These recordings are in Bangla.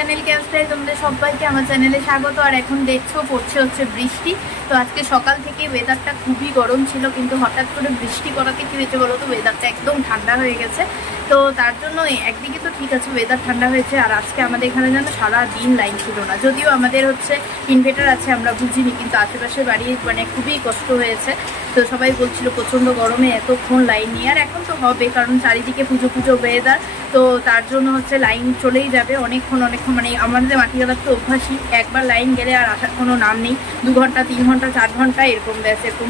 চ্যানেল ক্যাম্পস্টাইল তোমাদের সবাইকে আমার চ্যানেলে স্বাগত। আর এখন দেখছো পড়ছে হচ্ছে বৃষ্টি। তো আজকে সকাল থেকে ওয়েদারটা খুবই গরম ছিল, কিন্তু হঠাৎ করে বৃষ্টি করাতে কি হয়েছে বলো তো, ওয়েদারটা একদম ঠান্ডা হয়ে গেছে। তো তার জন্য একদিকে তো ঠিক আছে ওয়েদার ঠান্ডা হয়েছে, আর আজকে আমাদের এখানে যেন সারা দিন লাইন ছিল না। যদিও আমাদের হচ্ছে ইনভার্টার আছে, আমরা বুঝিনি, কিন্তু আশেপাশে বাড়ি মানে খুবই কষ্ট হয়েছে। তো সবাই বলছিল প্রচণ্ড গরমে এতক্ষণ লাইন নিয়ে, আর এখন তো হবে কারণ চারিদিকে পুজো পুজো ওয়েদার, তো তার জন্য হচ্ছে লাইন চলেই যাবে অনেকক্ষণ মানে আমাদের মাটিগালার তো অভ্যাসই, একবার লাইন গেলে আর আসার কোনো নাম নেই। 2 ঘন্টা 3 ঘন্টা 4 ঘন্টা এরকম ব্যাস। এরকম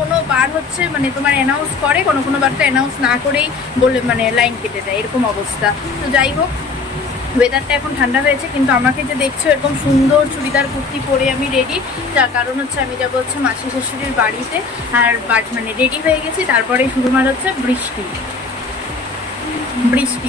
কোনো বার হচ্ছে মানে তোমার অ্যানাউন্স করে, কোনো বার তো অ্যানাউন্স না করেই বলে মানে লাইন কেটে দেয়, এরকম অবস্থা। তো যাই হোক, ওয়েদারটা এখন ঠান্ডা হয়েছে, কিন্তু আমাকে যে দেখছো এরকম সুন্দর চুড়িদার কুর্তি পরে আমি রেডি, যার কারণ হচ্ছে আমি যাবো হচ্ছে মাসি শাশুড়ির বাড়িতে। আর মানে রেডি হয়ে গেছি, তারপরে শুরু হচ্ছে বৃষ্টি।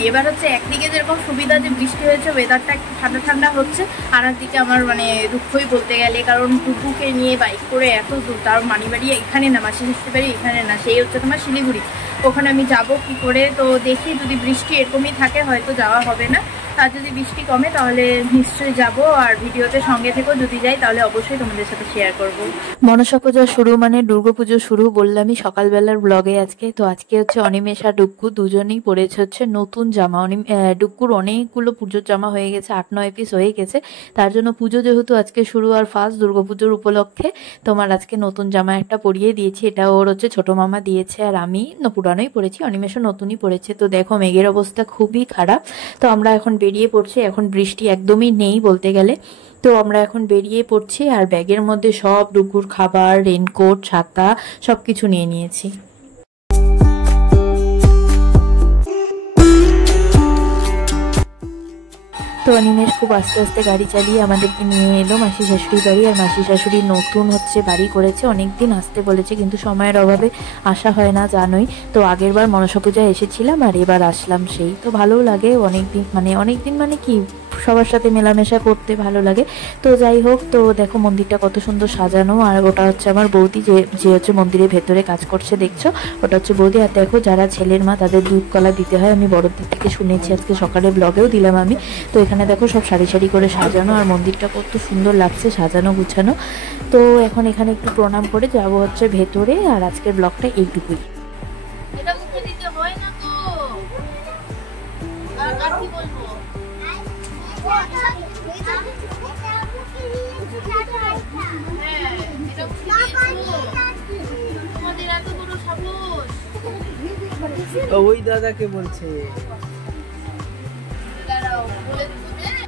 এবার হচ্ছে একদিকে যেরকম সুবিধা যে বৃষ্টি হয়েছে, ওয়েদারটা একটু ঠান্ডা ঠান্ডা হচ্ছে, আর একদিকে আমার মানে দুঃখই বলতে গেলে, কারণ টুকুকে নিয়ে বাইক করে এত দূর, তার মানিবাড়ি এখানে না, মাসি শাশুড়ির বাড়ি এখানে না, সেই হচ্ছে তোমার শিলিগুড়ি। ওখানে আমি যাব কি করে? তো দেখি যদি বৃষ্টি এরকমই থাকে হয়তো যাওয়া হবে না, আর যদি বৃষ্টি কমে তাহলে নিশ্চয়ই যাব। আর ভিডিওতে সঙ্গে থেকেও যদি যাই তাহলে অবশ্যই তোমাদের সাথে শেয়ার করব। মনসা পূজা শুরু মানে দুর্গাপুজো শুরু বললামই সকালবেলার ব্লগে আজকে। তো আজকে হচ্ছে অনিমেষ আর ডুক্কু দুজনেই পরেছে হচ্ছে নতুন জামা। ডুক্কুর অনেকগুলো পুজোর জামা হয়ে গেছে, 8-9 পিস হয়ে গেছে। তার জন্য পুজো যেহেতু আজকে শুরু আর ফার্স্ট দুর্গাপুজোর উপলক্ষে তোমার আজকে নতুন জামা একটা পরিয়ে দিয়েছি। এটা ওর হচ্ছে ছোট মামা দিয়েছে, আর আমি পুরানোই পরেছি, অনিমেষও নতুনই পরেছে। তো দেখো মেঘের অবস্থা খুবই খারাপ। তো আমরা এখন বেরিয়ে পড়ছি, এখন বৃষ্টি একদমই নেই বলতে গেলে। তো আমরা এখন বেরিয়ে পড়ছি, আর ব্যাগের মধ্যে সব ডুকুর খাবার, রেনকোট, ছাতা সবকিছু নিয়ে নিয়েছি। তো অনিমেষ খুব আস্তে আস্তে গাড়ি চালিয়ে আমাদেরকে নিয়ে এলো মাসি শাশুড়ি বাড়ি। আর মাসি শাশুড়ি নতুন হচ্ছে বাড়ি করেছে, অনেকদিন আসতে বলেছে, কিন্তু সময়ের অভাবে আসা হয় না জানোই। তো আগের বার মনসা পূজায় এসেছিলাম, আর এবার আসলাম। সেই তো ভালো লাগে, অনেকদিন মানে কি সবার সাথে মেলামেশা করতে ভালো লাগে। তো যাই হোক, তো দেখো মন্দিরটা কত সুন্দর সাজানো। আর ওটা হচ্ছে আমার বৌদি, যে হচ্ছে মন্দিরের ভেতরে কাজ করছে দেখছো, ওটা হচ্ছে বৌদি। আর দেখো যারা ছেলের মা তাদের দুধ কলা দিতে হয়, আমি বড়দের থেকে শুনেছি, আজকে সকালে ব্লগেও দিলাম আমি। তো এখানে দেখো সব সারি সারি করে সাজানো, আর মন্দিরটা কত সুন্দর লাগছে সাজানো গুছানো। তো এখন এখানে একটু প্রণাম করে যাবো হচ্ছে ভেতরে। আর আজকের ব্লগটা এইটুকুই। ওই দাদাকে বলছে